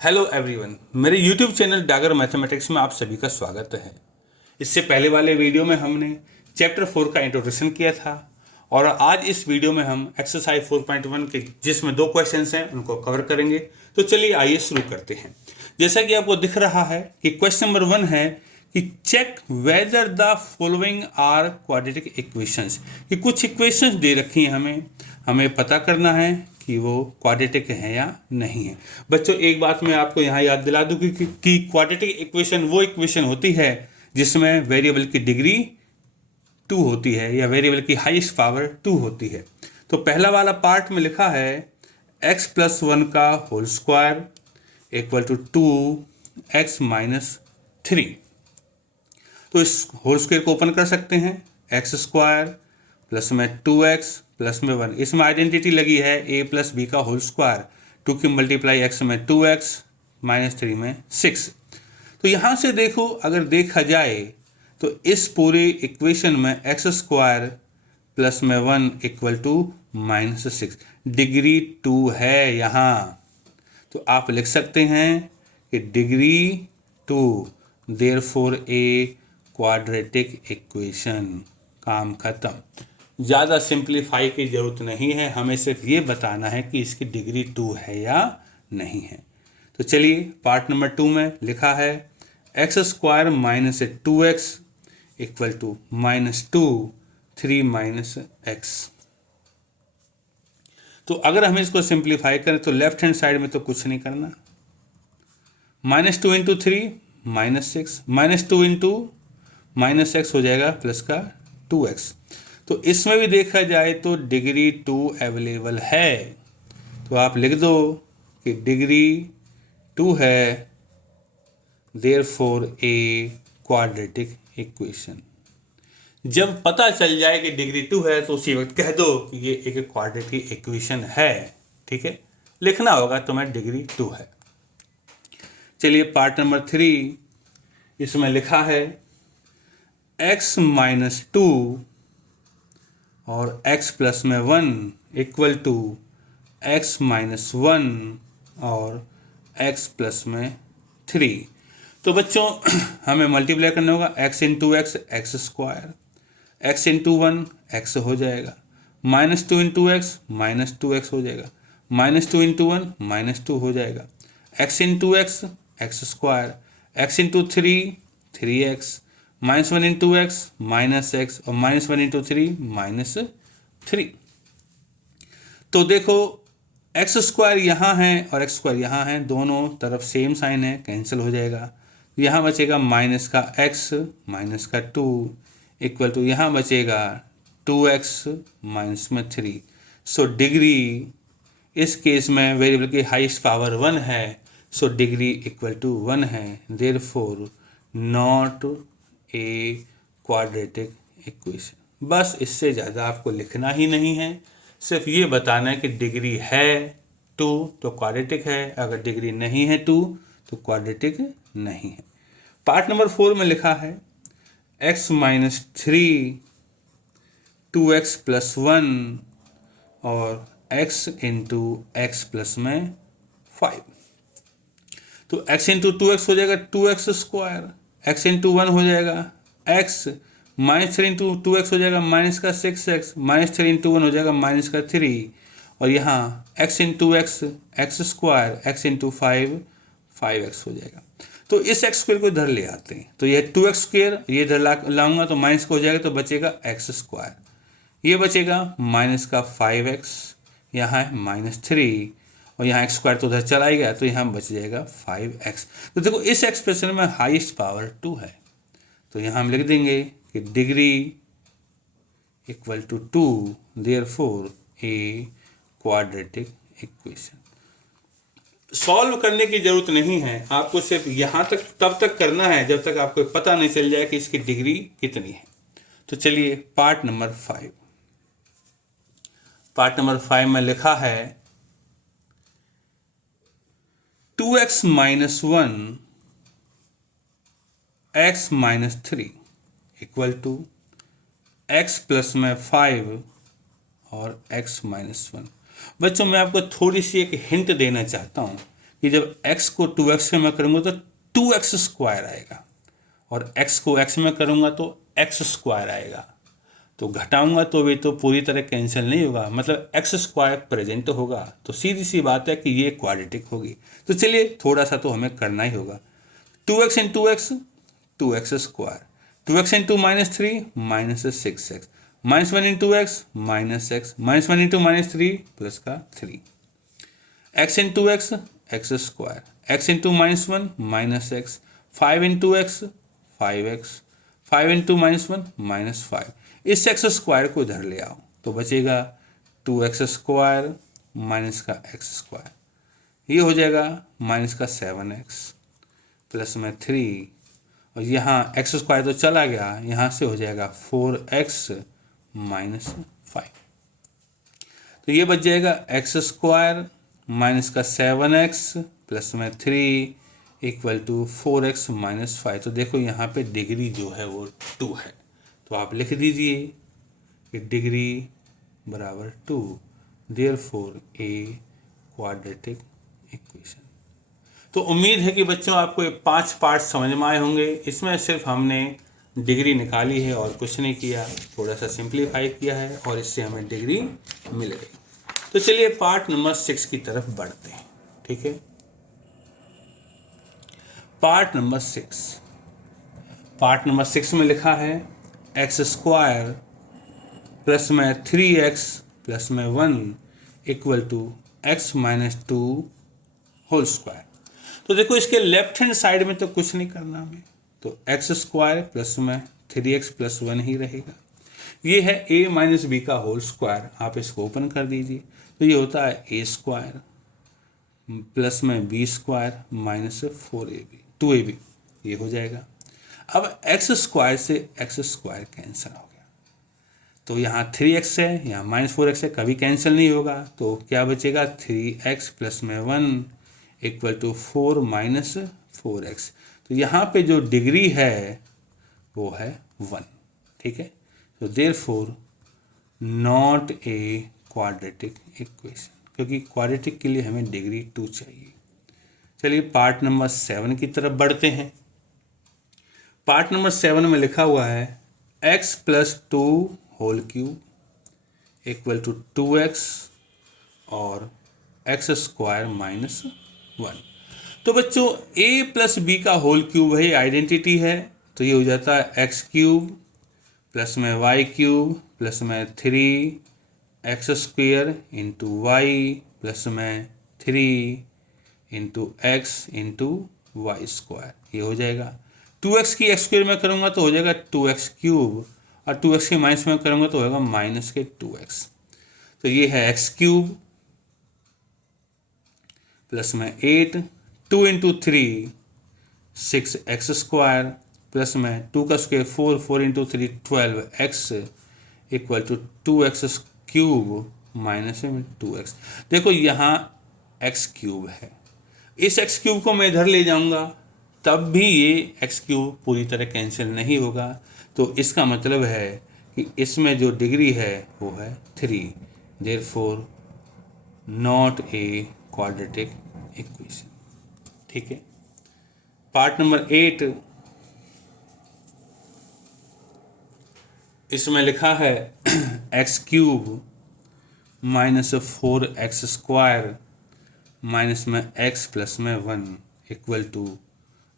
Hello everyone, मेरे YouTube channel Dagar mathematics में आप सभी का स्वागत है। इससे पहले वाले वीडियो में हमने चैप्टर 4 का इंट्रोडक्शन किया था और आज इस वीडियो में हम एक्सरसाइज 4.1 के जिसमें 2 क्वेश्चंस हैं उनको कवर करेंगे। तो चलिए आइए शुरू करते हैं। जैसा कि आपको दिख रहा है कि क्वेश्चन नंबर 1 है कि check whether the following are quadratic equations, कि कुछ इक्वेशंस दे रखी हैं हमें पता करना है कि वो क्वाड्रेटिक है या नहीं है। बच्चों एक बात मैं आपको यहाँ याद दिला दूँ कि क्वाड्रेटिक इक्वेशन वो इक्वेशन होती है जिसमें वेरिएबल की डिग्री 2 होती है या वेरिएबल की हाईएस्ट पावर 2 होती है। तो पहला वाला पार्ट में लिखा है x प्लस 1 का whole square equal to 2x minus 3। तो इस होल स्क्वायर को ओपन कर सकते हैं, एक्स स्क्वायर प्लस में 2x प्लस में 1। इसमें आइडेंटिटी लगी है a प्लस बी का होल स्क्वायर, 2 की मल्टीप्लाई x में 2x माइनस 3 में 6। तो यहाँ से देखो, अगर देखा जाए तो इस पूरे इक्वेशन में एक्स स्क्वायर प्लस में 1 इक्वल टू माइनस 6, डिग्री 2 है यहाँ। तो आप लिख सकते हैं कि degree 2, therefore a quadratic equation. काम खत्म। ज़्यादा सिंप्लीफाई की ज़रूरत नहीं है, हमें सिर्फ ये बताना है कि इसकी डिग्री 2 है या नहीं है। तो चलिए पार्ट नंबर 2 में लिखा है x square minus 2x equal to minus 2 3 minus x. तो अगर हम इसको सिंप्लीफाई करें तो लेफ्ट हैंड साइड में तो कुछ नहीं करना, minus 2 into 3 minus 6, minus 2 into minus x हो जाएगा प्लस का 2x। तो इसमें भी देखा जाए तो डिग्री 2 अवेलेबल है, तो आप लिख दो कि डिग्री 2 है, देयरफॉर ए क्वाड्रेटिक इक्वेशन। जब पता चल जाए कि डिग्री 2 है तो उसी वक्त कह दो कि ये एक क्वाड्रेटिक इक्वेशन है। ठीक है, लिखना होगा तो मैं डिग्री 2 है। चलिए पार्ट नंबर 3, इसमें लिखा है x माइनस 2 और x प्लस में 1 इक्वल टू x माइनस 1 और x प्लस में 3। तो बच्चों हमें मल्टीप्लाई करना होगा, x into x x square, x into 1 x हो जाएगा, minus 2 into x minus 2x हो जाएगा, माइनस 2 इंटू 1 माइनस 2 हो जाएगा, x into x x square, x into 3 minus 1 into x minus x और माइनस 1 इंटू 3 माइनस 3। तो देखो x square यहाँ है और एक्स स्क्वायर यहाँ है, दोनों तरफ सेम साइन है, कैंसिल हो जाएगा। यहाँ बचेगा माइनस का x माइनस का 2 इक्वल टू यहाँ बचेगा 2x माइनस में 3। सो डिग्री इस केस में वेरिएबल की हाईएस्ट पावर 1 है, सो डिग्री इक्वल टू 1 है, therefore not a quadratic equation. बस इससे ज़्यादा आपको लिखना ही नहीं है, सिर्फ ये बताना है कि डिग्री है 2 तो क्वाड्रेटिक है, अगर डिग्री नहीं है 2 तो क्वाड्रेटिक नहीं है। पार्ट नंबर 4 में लिखा है x माइनस 3 2x प्लस 1 और x इंटू एक्स प्लस में 5। तो x इंटू 2x हो जाएगा 2x स्क्वायर, x इंटू 1 हो जाएगा x, माइनस 3 इंटू 2x हो जाएगा माइनस का 6x, माइनस 3 इंटू 1 हो जाएगा माइनस का 3 और यहाँ x into x x square, x into 5x हो जाएगा। तो इस एक्स स्क्वायर को इधर ले आते हैं, तो यह 2x स्क्वायर ये इधर लाऊंगा तो माइनस का हो जाएगा, तो बचेगा एक्स स्क्वायर, ये बचेगा माइनस का 5x, यहाँ है माइनस 3 और यहाँ एक्स स्क्वायर तो उधर चला ही गया, तो यहाँ बच जाएगा 5x। तो देखो इस एक्सप्रेशन में हाईएस्ट पावर 2 है, तो यहाँ हम लिख देंगे कि degree equal to 2, therefore a quadratic equation. Solve करने की जरूरत नहीं है, आपको सिर्फ यहाँ तक तब तक करना है जब तक आपको पता नहीं चल जाए कि इसकी डिग्री कितनी है। तो चलिए पार्ट नंबर 5, पार्ट नंबर 5 में लिखा है 2x minus 1 x minus 3 equal to x plus में 5 और x माइनस 1। बच्चों मैं आपको थोड़ी सी एक हिंट देना चाहता हूँ कि जब x को 2x में करूँगा तो 2x स्क्वायर आएगा, और x को x में करूँगा तो x स्क्वायर आएगा। तो घटाऊंगा तो वे तो पूरी तरह कैंसिल नहीं होगा, मतलब एक्स स्क्वायर प्रेजेंट होगा, तो सीधी सी बात है कि ये क्वाड्रेटिक होगी। तो चलिए थोड़ा सा तो हमें करना ही होगा। 2x into x 2x square, 2x into -3 -6x, -1 into x -x, -1 into -3 plus का 3, x into x x square, x into -1 -x, 5 into x 5x, 5 into -1 -5। इस एक्स स्क्वायर को इधर ले आओ तो बचेगा 2x स्क्वायर माइनस का एक्स स्क्वायर, ये हो जाएगा माइनस का 7x प्लस में 3, और यहाँ एक्स स्क्वायर तो चला गया, यहाँ से हो जाएगा 4x माइनस 5। तो ये बच जाएगा एक्स स्क्वायर माइनस का 7x प्लस में 3 इक्वल टू 4x माइनस 5। तो देखो यहाँ पे डिग्री जो है वो 2 है, तो आप लिख दीजिए कि डिग्री बराबर 2, देयरफॉर ए क्वाड्रेटिक इक्वेशन। तो उम्मीद है कि बच्चों आपको ये 5 पार्ट समझ में आए होंगे। इसमें सिर्फ हमने डिग्री निकाली है और कुछ नहीं किया, थोड़ा सा सिंप्लीफाई किया है और इससे हमें डिग्री मिल गई। तो चलिए पार्ट नंबर 6 की तरफ बढ़ते हैं, ठीक है। पार्ट नंबर 6 में लिखा है एक्स स्क्वायर प्लस में 3x प्लस में 1 equal to x minus 2 whole square. तो देखो इसके लेफ्ट हैंड साइड में तो कुछ नहीं करना हमें, तो एक्स स्क्वायर प्लस में 3x प्लस 1 ही रहेगा। ये है a माइनस बी का होल स्क्वायर, आप इसको ओपन कर दीजिए तो ये होता है a स्क्वायर प्लस में बी स्क्वायर माइनस 2ab, ये हो जाएगा। अब एक्स स्क्वायर से एक्स स्क्वायर कैंसिल हो गया, तो यहाँ 3x है, यहाँ -4x है, कभी कैंसिल नहीं होगा, तो क्या बचेगा 3x प्लस में 1 इक्वल टू 4 माइनस 4x। तो यहाँ पे जो डिग्री है वो है 1, ठीक है। तो therefore not a quadratic equation, क्योंकि क्वाड्रेटिक के लिए हमें डिग्री 2 चाहिए। चलिए पार्ट नंबर 7 की तरफ बढ़ते हैं। पार्ट नंबर 7 में लिखा हुआ है x plus 2 whole cube equal to 2x और x स्क्वायर माइनस 1। तो बच्चों a प्लस बी का होल क्यूब है, आइडेंटिटी है, तो ये हो जाता है x क्यूब प्लस में y क्यूब प्लस में 3x square into y plus में 3 into x into y square, ये हो जाएगा। 2x की x स्क्वायर में करूँगा तो हो जाएगा 2x क्यूब, और 2x के माइनस में करूँगा तो होगा माइनस के 2x। तो ये है x क्यूब प्लस में 8, 2 इंटू 3 6x स्क्वायर प्लस में 2 का square 4, 4 into 3 12x equal to 2x cube minus में 2x। देखो यहाँ x क्यूब है, इस x क्यूब को मैं इधर ले जाऊँगा तब भी ये x क्यूब पूरी तरह कैंसिल नहीं होगा, तो इसका मतलब है कि इसमें जो डिग्री है वो है 3, therefore not a quadratic equation, ठीक है। पार्ट नंबर 8, इसमें लिखा है x cube minus 4x square minus में x प्लस में 1 equal to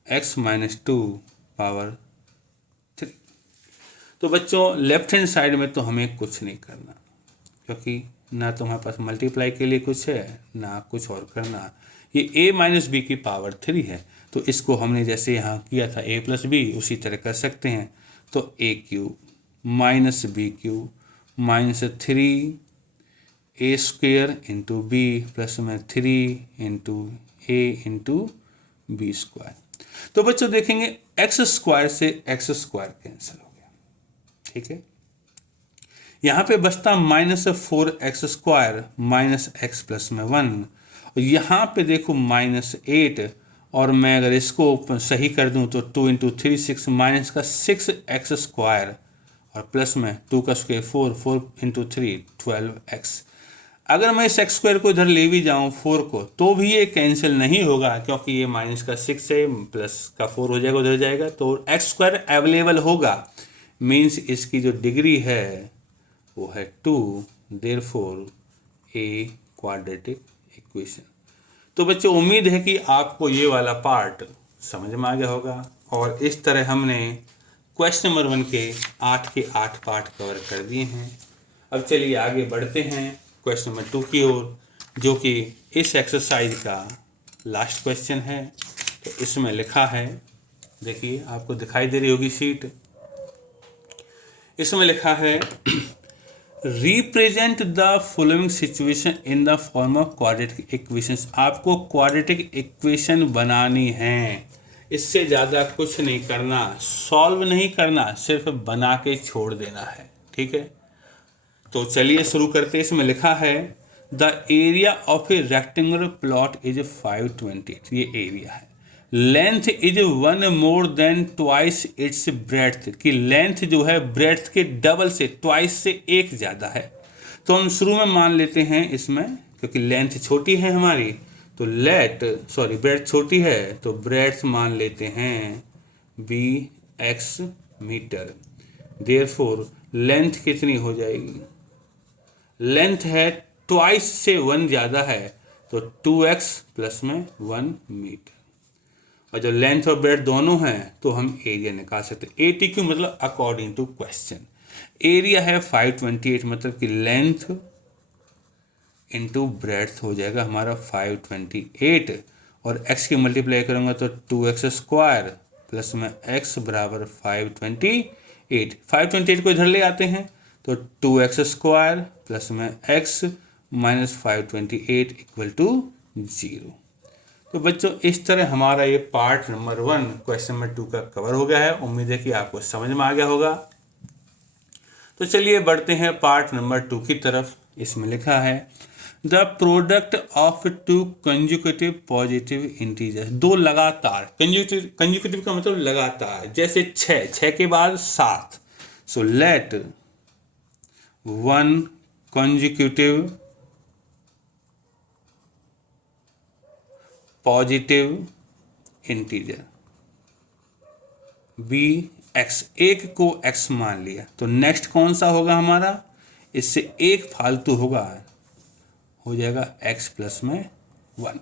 x minus 2 power 3। तो बच्चों लेफ्ट हैंड साइड में तो हमें कुछ नहीं करना, क्योंकि ना तो हमारे पास मल्टीप्लाई के लिए कुछ है ना कुछ और करना। ये a माइनस बी की पावर 3 है, तो इसको हमने जैसे यहाँ किया था a प्लस बी उसी तरह कर सकते हैं। तो a cube minus b cube minus 3 a square into b plus में 3 into a into b square. तो बच्चों देखेंगे एक्स स्क्वायर से एक्स स्क्वायर कैंसिल हो गया, ठीक है। यहाँ पे बचता -4x square minus x plus में 1, और यहाँ पे देखो -8, और मैं अगर इसको सही कर दूँ तो 2 इंटू 3 6 माइनस का 6x स्क्वायर और प्लस में 2 का स्क्वायर 4, 4 इंटू 3 12x। अगर मैं इस एक्स स्क्वायर को इधर ले भी जाऊं 4 को, तो भी ये कैंसिल नहीं होगा, क्योंकि ये माइनस का 6 है, प्लस का 4 हो जाएगा, उधर जाएगा, तो एक्स स्क्वायर अवेलेबल होगा। मीन्स इसकी जो डिग्री है वो है 2, देयरफॉर ए क्वाड्रेटिक इक्वेशन। तो बच्चों उम्मीद है कि आपको ये वाला पार्ट समझ में आ गया होगा, और इस तरह हमने क्वेश्चन नंबर 1 के 8 पार्ट कवर कर दिए हैं। अब चलिए आगे बढ़ते हैं क्वेश्चन नंबर 2 की ओर, जो कि इस एक्सरसाइज का लास्ट क्वेश्चन है। तो इसमें लिखा है, देखिए आपको दिखाई दे रही होगी शीट, इसमें लिखा है represent the following situation in the form of quadratic equations. आपको क्वाड्रेटिक इक्वेशन बनानी है, इससे ज़्यादा कुछ नहीं करना, सॉल्व नहीं करना, सिर्फ बना के छोड़ देना है, ठीक है। तो चलिए शुरू करते हैं। इसमें लिखा है the area of A rectangular plot is 528, ये एरिया है। Length is 1 more than twice its breadth, की लेंथ जो है ब्रेड्थ के डबल से, ट्वाइस से 1 ज़्यादा है। तो हम शुरू में मान लेते हैं इसमें, क्योंकि लेंथ छोटी है हमारी, तो ब्रेड्थ छोटी है, तो ब्रेड्थ मान लेते हैं bx मीटर। देयरफॉर लेंथ कितनी हो जाएगी, लेंथ है ट्वाइस से 1 ज़्यादा है, तो 2x प्लस में 1 मीटर। और जब लेंथ और ब्रेड्थ दोनों हैं तो हम एरिया निकाल सकते हैं। ATQ मतलब अकॉर्डिंग टू क्वेश्चन। एरिया है 528, मतलब कि लेंथ इंटू ब्रेड्थ हो जाएगा हमारा 528, और x की मल्टीप्लाई करूँगा तो 2x स्क्वायर प्लस में x बराबर 528। 528 को इधर ले आते हैं तो 2x स्क्वायर प्लस में x माइनस 528 इक्वल टू 0। तो बच्चों इस तरह हमारा ये पार्ट नंबर 1 क्वेश्चन नंबर 2 का कवर हो गया है। उम्मीद है कि आपको समझ में आ गया होगा। तो चलिए बढ़ते हैं पार्ट नंबर 2 की तरफ। इसमें लिखा है the product of 2 conjugative positive integers, 2 लगातार, कंजुकेटिव का मतलब लगातार, जैसे 6 के बाद 7। So let 1 consecutive positive integer be x, एक को x मान लिया, तो नेक्स्ट कौन सा होगा हमारा, इससे एक फालतू होगा, हो जाएगा x प्लस में 1।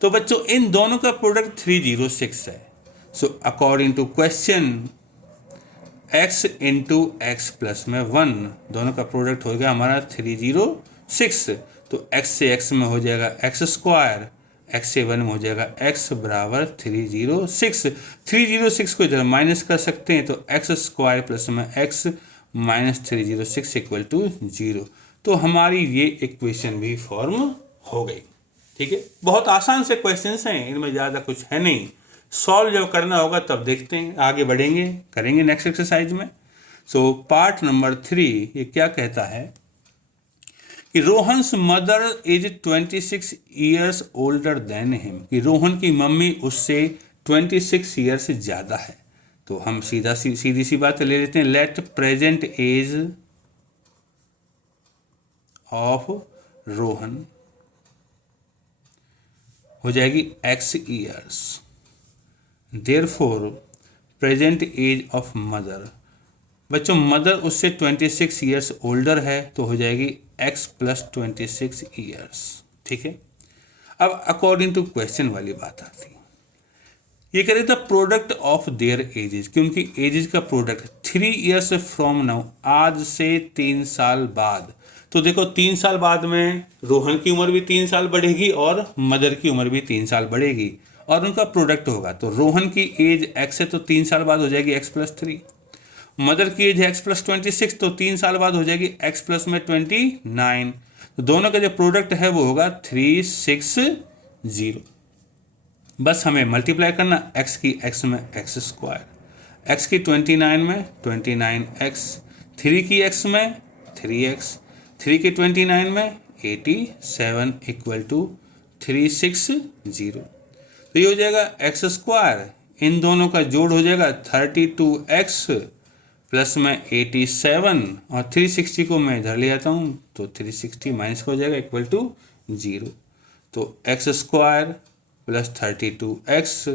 तो बच्चों इन दोनों का प्रोडक्ट 306 है। So according to question x into x plus में 1, दोनों का प्रोडक्ट हो गया हमारा 306। तो x से x में हो जाएगा x स्क्वायर, x से 1 में हो जाएगा x बराबर 306। 306 को इधर माइनस कर सकते हैं, तो x स्क्वायर प्लस में x माइनस 306 इक्वल टू 0। तो हमारी ये इक्वेशन भी फॉर्म हो गई। ठीक है, बहुत आसान से क्वेश्चंस हैं, इनमें ज़्यादा कुछ है नहीं। सॉल्व जब करना होगा तब देखते हैं, आगे बढ़ेंगे, करेंगे नेक्स्ट एक्सरसाइज में। सो पार्ट नंबर 3 ये क्या कहता है कि Rohan's mother is 26 years older than him, कि रोहन की मम्मी उससे 26 ईयर से ज़्यादा है। तो हम सीधी सी बात ले लेते हैं, let present age of Rohan हो जाएगी x years, therefore present age of mother, बच्चों मदर उससे 26 ईयर्स ओल्डर है, तो हो जाएगी x प्लस 26 ईयर्स। ठीक है, अब अकॉर्डिंग टू क्वेश्चन वाली बात आती है, ये कह रहे थे प्रोडक्ट ऑफ देयर एजेस, क्योंकि एजेस का प्रोडक्ट 3 ईयर्स फ्रॉम नाउ, आज से 3 साल बाद। तो देखो 3 साल बाद में रोहन की उम्र भी 3 साल बढ़ेगी और मदर की उम्र भी 3 साल बढ़ेगी, और उनका प्रोडक्ट होगा। तो रोहन की एज x है, तो 3 साल बाद हो जाएगी x प्लस 3। मदर की एज है x प्लस 26, तो 3 साल बाद हो जाएगी x प्लस में 29। तो दोनों का जो प्रोडक्ट है वो होगा 360। बस हमें मल्टीप्लाई करना, x की x में x स्क्वायर, x की 29 में 29x, 3 की x में 3x, 3 की 29 में 87 इक्वल टू 360। तो ये हो जाएगा x स्क्वायर, इन दोनों का जोड़ हो जाएगा 32x प्लस में 87 और 360 को मैं इधर ले आता हूँ तो 360 माइनस का हो जाएगा इक्वल टू 0। तो एक्स स्क्वायर प्लस 32x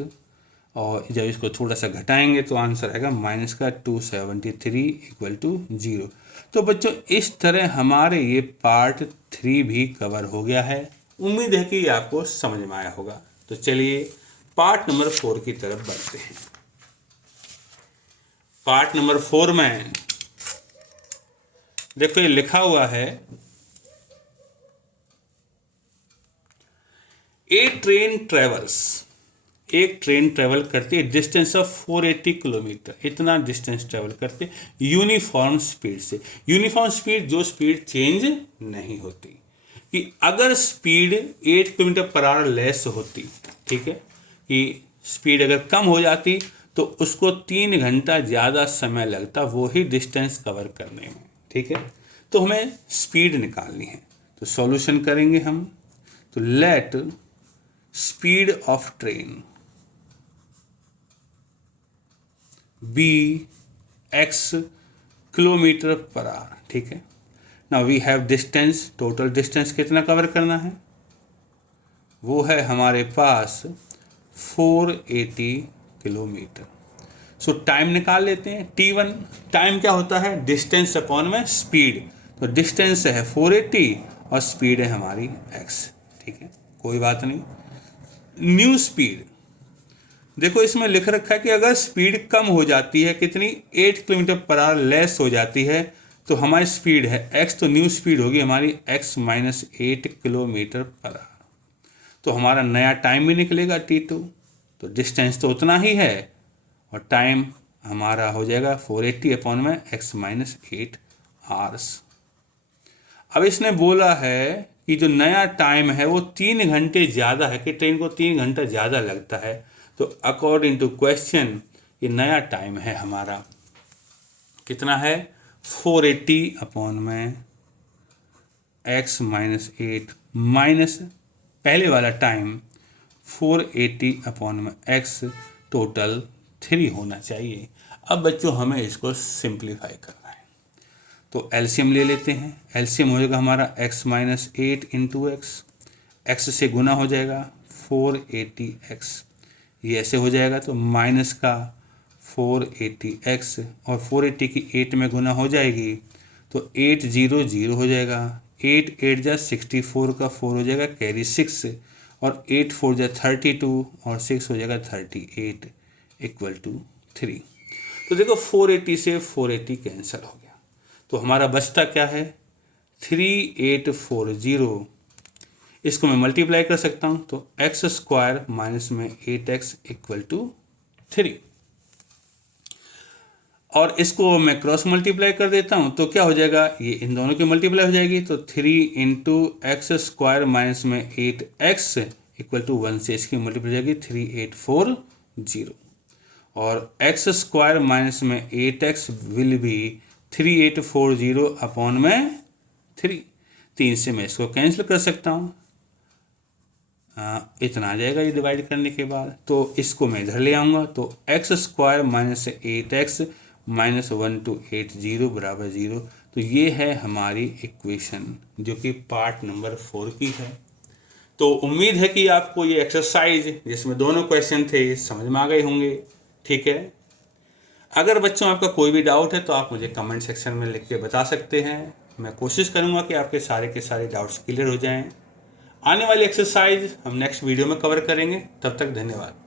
और जब इसको थोड़ा सा घटाएंगे तो आंसर आएगा माइनस का 273 इक्वल टू 0। तो बच्चों इस तरह हमारे ये पार्ट 3 भी कवर हो गया है। उम्मीद है कि ये आपको समझ में आया होगा। तो चलिए पार्ट नंबर 4 की तरफ बढ़ते हैं। पार्ट नंबर 4 में देखो ये लिखा हुआ है एक ट्रेन ट्रेवल करती है डिस्टेंस ऑफ 480 किलोमीटर, इतना डिस्टेंस ट्रेवल करते यूनिफॉर्म स्पीड से। यूनिफॉर्म स्पीड जो स्पीड चेंज नहीं होती, कि अगर speed 8 kilometre per our less होती, ठीक है, कि स्पीड अगर कम हो जाती तो उसको 3 घंटा ज़्यादा समय लगता वो ही डिस्टेंस कवर करने में, ठीक है। तो हमें स्पीड निकालनी है, तो सॉल्यूशन करेंगे हम। तो let speed of train be x kilometre per hour, ठीक है। Now we have distance, total distance कितना कवर करना है, वो है हमारे पास 480 किलोमीटर। सो टाइम निकाल लेते हैं। t1 टाइम क्या होता है, डिस्टेंस अपॉन में स्पीड। तो डिस्टेंस है 480 और स्पीड है हमारी x, ठीक है, कोई बात नहीं। न्यू स्पीड देखो इसमें लिख रखा है कि अगर स्पीड कम हो जाती है, कितनी, 8 किलोमीटर पर आवर लेस हो जाती है, तो हमारी स्पीड है x, तो न्यू स्पीड होगी हमारी x minus 8 kilometre per our. तो हमारा नया टाइम भी निकलेगा t2। तो डिस्टेंस तो उतना ही है और टाइम हमारा हो जाएगा 480 अपॉन में x माइनस 8 आवर्स। अब इसने बोला है कि जो नया टाइम है वो 3 घंटे ज़्यादा है, कि ट्रेन को 3 घंटा ज़्यादा लगता है। तो अकॉर्डिंग टू क्वेश्चन ये नया टाइम है हमारा कितना है, 480 अपॉन में x माइनस 8 माइनस पहले वाला टाइम 480 अपॉन में x, टोटल 3 होना चाहिए। अब बच्चों हमें इसको सिंप्लीफाई करना है, तो एलसीएम ले लेते हैं। एलसीएम हो जाएगा हमारा x माइनस 8 इंटू एक्स से गुना हो जाएगा 480x, ये ऐसे हो जाएगा। तो माइनस का 480x और 480 की 8 में गुना हो जाएगी तो 800 हो जाएगा। 8 8 जा 64 का 4 हो जाएगा कैरी 6 और 8 4 जा 32 और 6 हो जाएगा 38 इक्वल टू 3। तो देखो 480 से 480 कैंसिल हो गया, तो हमारा बचता क्या है 3840। इसको मैं मल्टीप्लाई कर सकता हूँ, तो x स्क्वायर माइनस में 8x इक्वल टू 3। और इसको मैं क्रॉस मल्टीप्लाई कर देता हूँ तो क्या हो जाएगा, ये इन दोनों की मल्टीप्लाई हो जाएगी। तो 3 इंटू एक्स स्क्वायर माइनस में 8x इक्वल टू 1 से इसकी मल्टीप्लाई हो जाएगी 3840। और x स्क्वायर माइनस में 8x विल बी 3840 अपॉन में 3। 3 से मैं इसको कैंसिल कर सकता हूँ, इतना आ जाएगा ये डिवाइड करने के बाद। तो इसको मैं इधर ले आऊँगा, तो x square minus 8x minus 1280 बराबर 0। तो ये है हमारी इक्वेशन जो कि पार्ट नंबर 4 की है। तो उम्मीद है कि आपको ये एक्सरसाइज जिसमें दोनों क्वेश्चन थे समझ में आ गए होंगे, ठीक है। अगर बच्चों आपका कोई भी डाउट है तो आप मुझे कमेंट सेक्शन में लिख के बता सकते हैं। मैं कोशिश करूँगा कि आपके सारे के सारे डाउट्स क्लियर हो जाएं। आने वाली एक्सरसाइज हम नेक्स्ट वीडियो में कवर करेंगे। तब तक धन्यवाद।